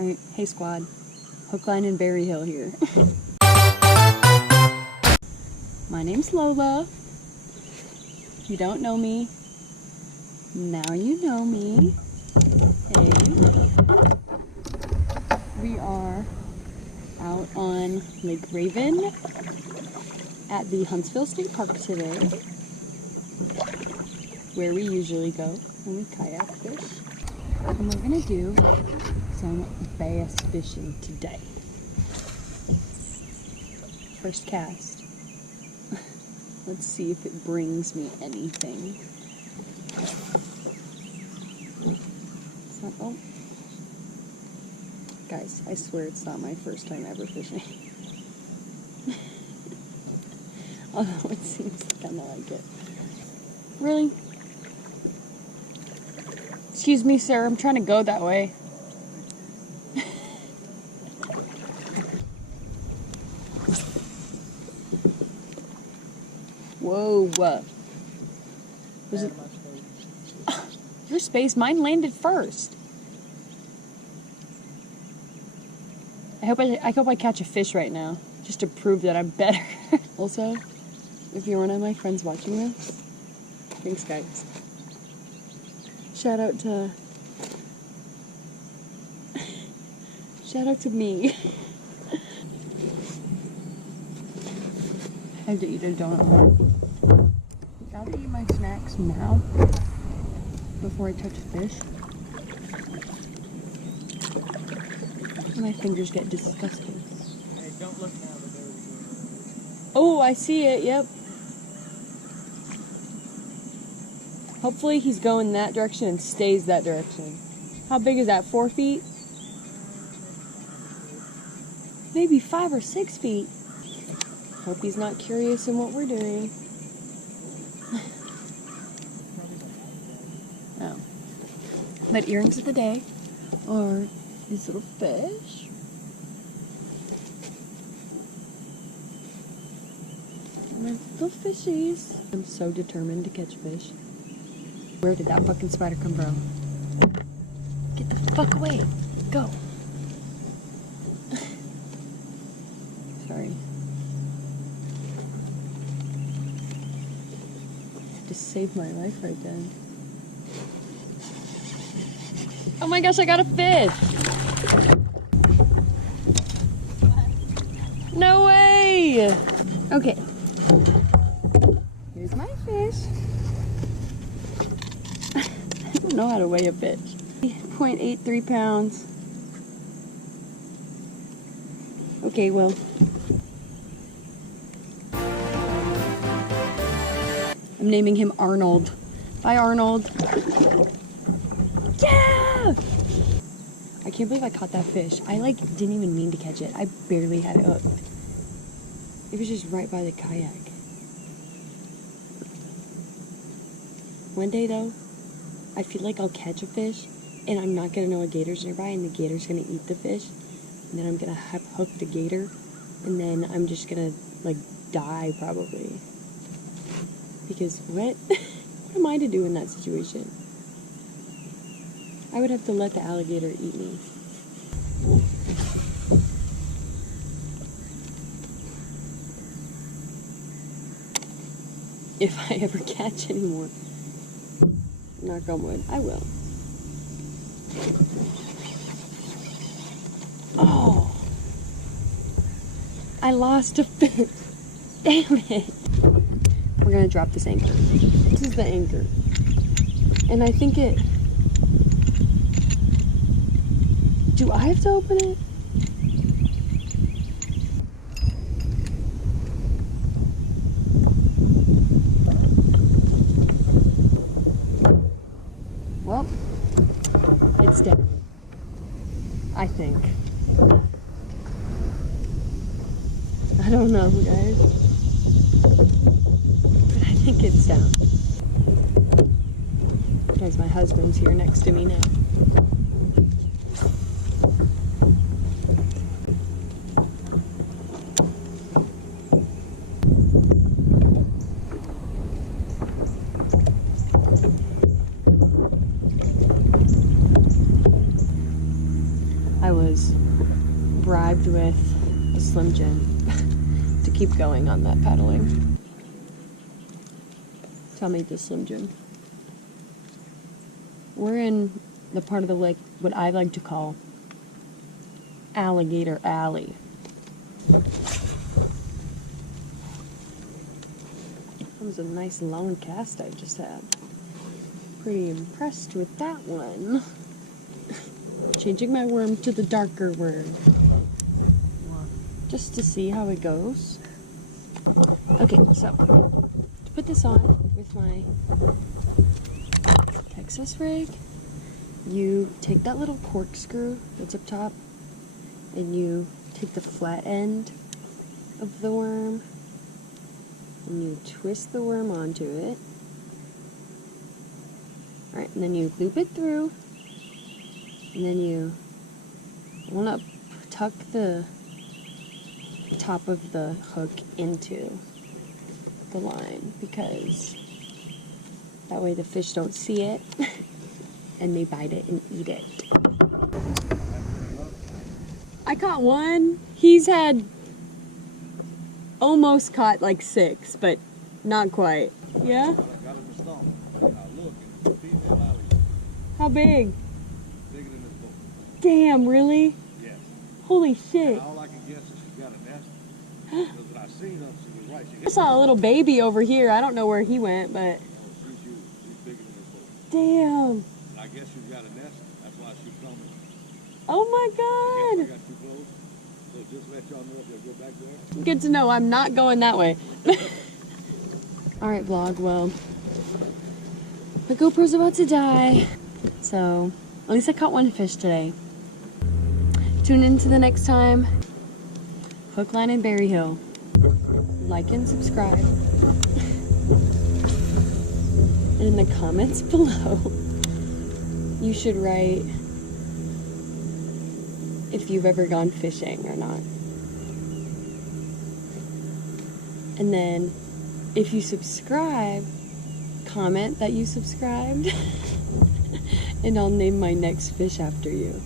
Alright, hey squad. Hookline and Berry Hill here. My name's Lola. If you don't know me, now you know me. Hey. We are out on Lake Raven at the Huntsville State Park today, where we usually go when we kayak fish. And we're gonna do some bass fishing today. First cast. Let's see if it brings me anything. Oh. Guys, I swear it's not my first time ever fishing. Although it seems kind of like it. Really? Excuse me, sir, I'm trying to go that way. Whoa, what? Was it? Oh, your space, mine landed first. I hope I catch a fish right now, just to prove that I'm better. Also, if you're one of my friends watching this, thanks guys. Shout out to me. I have to eat a donut. Gotta eat my snacks now before I touch fish. My fingers get disgusting. Hey, don't look now, but there we go. Oh, I see it, yep. Hopefully he's going that direction and stays that direction. How big is that, 4 feet? Maybe 5 or 6 feet. Hope he's not curious in what we're doing. Oh. But earrings of the day are these little fish. My little fishies. I'm so determined to catch fish. Where did that fucking spider come from? Get the fuck away. Go. Sorry. Just saved my life right then. Oh my gosh, I got a fish! No way! Okay. Here's my fish. I don't know how to weigh a fish. 0.83 pounds. Okay, well. I'm naming him Arnold. Bye, Arnold. Yeah! I can't believe I caught that fish. I didn't even mean to catch it. I barely had it hooked. It was just right by the kayak. One day though, I feel like I'll catch a fish and I'm not gonna know a gator's nearby and the gator's gonna eat the fish. And then I'm gonna hook the gator and then I'm just gonna die probably. Because what? What am I to do in that situation? I would have to let the alligator eat me. If I ever catch any more. Knock on wood. I will. Oh! I lost a fish. Damn it. We're gonna drop this anchor. This is the anchor. And I think it... Do I have to open it? Well, it's dead. I think. I don't know, guys. But I think it's down. Guys, my husband's here next to me now. I was bribed with a Slim Jim to keep going on that paddling. Tell me the Slim Jim. We're in the part of the lake what I like to call Alligator Alley. That was a nice long cast I just had. Pretty impressed with that one. Changing my worm to the darker worm. Just to see how it goes. Okay, so to put this on with my Texas rig, you take that little corkscrew that's up top and you take the flat end of the worm and you twist the worm onto it. Alright, and then you loop it through, and then you want to tuck the top of the hook into the line, because that way the fish don't see it and they bite it and eat it. I caught one. He's had almost caught like 6, but not quite. Yeah? How big? Bigger than this boat. Damn, really? Yes. Holy shit. And all I can guess is she's got a nest. Because when I seen her, she was right. I saw a little baby over here. I don't know where he went, but... She's bigger than this boat. Damn. And I guess she's got a nest. That's why she's coming. Oh my I god. got too close. So just let y'all know if y'all go back there. Good to know. I'm not going that way. Alright, vlog. Well, my GoPro's about to die. So, at least I caught one fish today. Tune in to the next time. Hook, line, and Berry Hill. Like and subscribe. And in the comments below, you should write if you've ever gone fishing or not. And then, if you subscribe, comment that you subscribed. And I'll name my next fish after you.